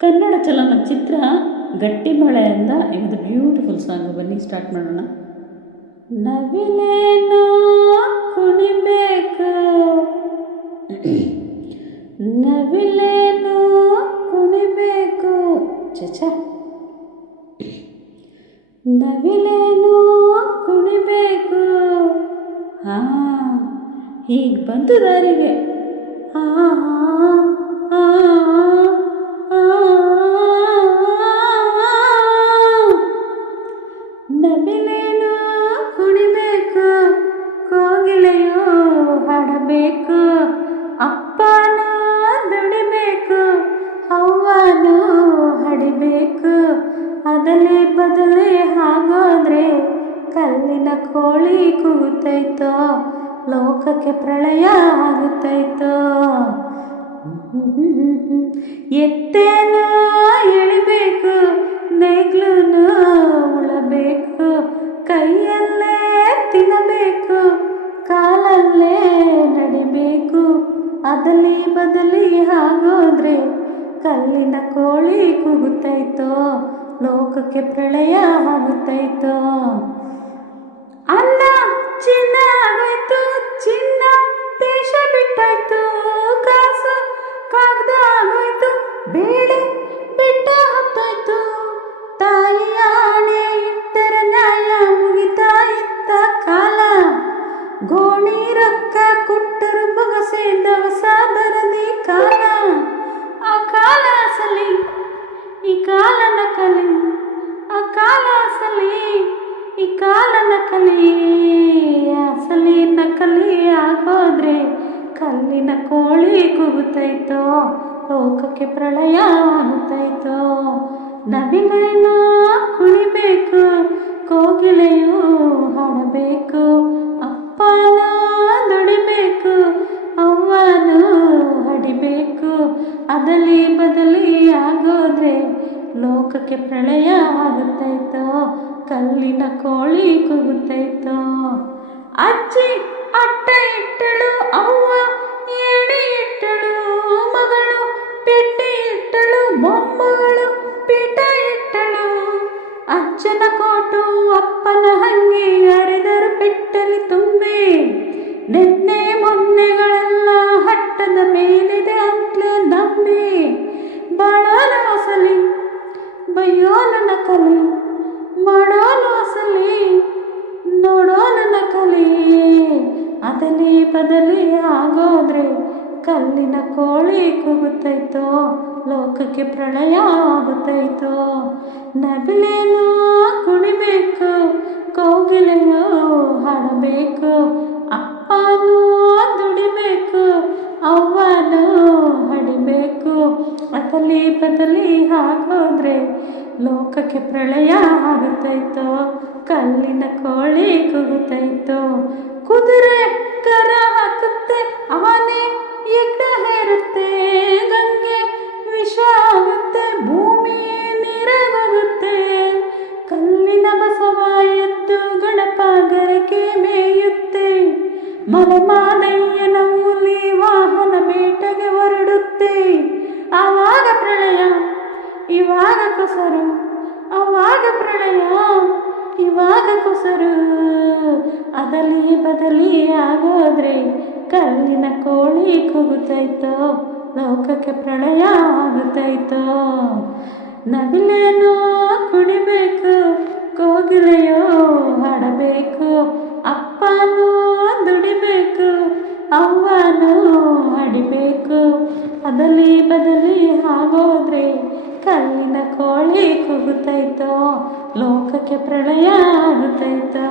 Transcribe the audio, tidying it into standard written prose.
ಕನ್ನಡ ಚಲನಚಿತ್ರ ಗಟ್ಟಿಮಳೆಯಿಂದ ಇವತ್ತು beautiful song. ಬನ್ನಿ ಸ್ಟಾರ್ಟ್ ಮಾಡೋಣ. ನವಿಲೇನೋ ಕುಣಿಬೇಕು, ನವಿಲೇನೋ ಕುಣಿಬೇಕು, ಚಚ ನವಿಲೇನೋ ಕುಣಿಬೇಕು. ಹಾ, ಹೀಗೆ ಬಂತು ದಾರಿಗೆ. ಹಾ ನವಿಲೇನೋ ಕುಣಿಬೇಕು, ಕೋಗಿಲೆಯೋ ಹಾಡಬೇಕು, ಅಪ್ಪನೋ ದುಡಿಬೇಕು, ಅವ್ವನೋ ಹಡಿಬೇಕು. ಅದಲೇ ಬದಲೇ ಆಗೋದ್ರೆ ಕಲ್ಲಿನ ಕೋಳಿ ಕೂಗುತ್ತೈತೋ, ಲೋಕಕ್ಕೆ ಪ್ರಳಯ ಆಗುತ್ತೈತೋ. ಎತ್ತೇನೋ ಎಳಿಬೇಕು, ನೇಗ್ಲೂನು ಉಳಬೇಕು, ಕೈಯಲ್ಲೇ ತಿನ್ನಬೇಕು, ಕಾಲಲ್ಲೇ ನಡಿಬೇಕು. ಅದಲಿ ಬದಲಿ ಆಗೋದ್ರೆ ಕಲ್ಲಿನ ಕೋಳಿ ಕೂಗುತ್ತೈತೋ, ಲೋಕಕ್ಕೆ ಪ್ರಳಯ ಆಗುತ್ತೈತೋ. ಅನ್ನ ಚಿನ್ನ ಆಗೋಯ್ತು, ಚಿನ್ನ ದೇಶ ಬಿಟ್ಟಾಯ್ತು, ಕಾಸು ಕಾಗ್ದ ಆಗೋಯ್ತು, ಬೇಳೆ ಬೆಟ್ಟ ಹತ್ತಾಯ್ತು. ತಾಯಿಯ ಆಣೆ ಇಟ್ಟರ ನ್ಯಾಯ ಮುಗಿತಾ ಇತ್ತ ಕಾಲ, ಗೋಣಿ ರೊಕ್ಕ ಕೊಟ್ಟರು ಬೊಗಸೆ ದವಸ ಬರದಿ ಕಾಲ. ಆ ಕಾಲ ಅಸಲಿ, ಈ ಕಾಲ ನಕಲಿ, ಆ ಕಾಲ ಅಸಲಿ, ಈ ಕಾಲ ನಕಲಿ. ಅಸಲಿ ನಕಲಿ ಆಗೋದ್ರೆ ಕಲ್ಲಿನ ಕೋಳಿ ಕೂಗುತ್ತೈತೋ, ಲೋಕಕ್ಕೆ ಪ್ರಳಯ ಆಗುತ್ತೈತೋ. ನವಿಲೇನೋ ಕುಣಿಬೇಕು, ಕೋಗಿಲೆಯೂ ಹಾಡಬೇಕು, ಅಪ್ಪನೋ ದುಡಿಬೇಕು, ಅವ್ವನೋ ಹಡಿಬೇಕು. ಅದಲಿ ಬದಲಿ ಆಗೋದ್ರೆ ಲೋಕಕ್ಕೆ ಪ್ರಳಯ ಆಗುತ್ತೈತೋ, ಕಲ್ಲಿನ ಕೋಳಿ ಕೂಗುತ್ತೈತೋ. ಅಜ್ಜಿ ಅಟ್ಟ ಇಟ್ಟಳು, ಅವ್ವ ಏಣಿ ಇಟ್ಟಳು, ಮಗಳು ಪೆಟ್ಟಿ ಇಟ್ಟಳು, ಮೊಮ್ಮಗಳು ಪೀಠ ಇಟ್ಟಳು. ಅಜ್ಜನ ಕೋಟು ಅಪ್ಪನ ಹಂಗೆ ಅರೆದರು ಪೆಟ್ಟಲಿ ತುಂಬಿ, ನೆನ್ನೆ ಮೊನ್ನೆಗಳೆಲ್ಲ ಹಟ್ಟದ ಮೇಲಿದೆ ಅಂತಲೇ ನಂಬಿ. ಬಾಳೋನು ಅಸಲಿ, ಬಯ್ಯೋನು ನಕಲಿ, ಮಾಡೋನು ಅಸಲಿ, ನೋಡೋನು ನಕಲಿ. ಅದಲಿ ಬದಲಿ ಆಗೋದ್ರೆ ಕಲ್ಲಿನ ಕೋಳಿ ಕೂಗುತ್ತೈತೋ, ಲೋಕಕ್ಕೆ ಪ್ರಳಯ ಆಗುತ್ತೈತೋ. ನವಿಲೇನೋ ಕುಣಿಬೇಕು, ಕೋಗಿಲೆಯೋ ಹಾಡಬೇಕು, ಅಪ್ಪನೋ ದುಡಿಬೇಕು, ಅವ್ವನೋ ಹಡಿಬೇಕು. ಅದಲಿ ಬದಲಿ ಆಗೋದ್ರೆ ಲೋಕಕ್ಕೆ ಪ್ರಳಯ ಆಗುತ್ತೈತೋ, ಕಲ್ಲಿನ ಕೋಳಿ ಕೂಗುತ್ತೈತೋ. ಕುದುರೆ ಕರ ಹಾಕುತ್ತೆ, ಆನೆ ಎಗ್ಗ ಹೇರುತ್ತೆ, ಗಂಗೆ ವಿಷ ಆಗುತ್ತೆ, ಭೂಮಿ ನೀರಾಗೋಗುತ್ತೆ. ಕಲ್ಲಿನ ಬಸವ ಎದ್ದು ಗಣಪ ಗರಕೆ ಮೇಯುತ್ತೆ, ಮಲೆಮಾದಯ್ಯನ ಹುಲಿ ವಾಹನ ಬೇಟೆಗೆ ಹೊರಡುತ್ತೆ. ಆವಾಗ ಪ್ರಳಯ, ಇವಾಗ ಕೊಸರು, ಆವಾಗ ಪ್ರಳಯ, ಇವಾಗ ಕೊಸರು. ಅದಲಿ ಬದಲಿ ಆಗೋದ್ರೆ ಕಲ್ಲಿನ ಕೋಳಿ ಕೂಗುತ್ತೈತೋ, ಲೋಕಕ್ಕೆ ಪ್ರಳಯ ಆಗುತ್ತೈತೋ. ನವಿಲೇನೋ ಕುಣಿಬೇಕು, ಕೋಗಿಲೆಯೋ ಹಾಡಬೇಕು, ಅಪ್ಪನೋ ದುಡಿಬೇಕು, ಅವ್ವನೋ ಹಡಿಬೇಕು. ಅದಲಿ ಬದಲಿ ಆಗೋದ್ರೆ ಕಲ್ಲಿನ ಕೋಳಿ ಕೂಗುತ್ತೈತೋ, ಲೋಕಕ್ಕೆ ಪ್ರಳಯ ಆಗುತ್ತೈತೋ.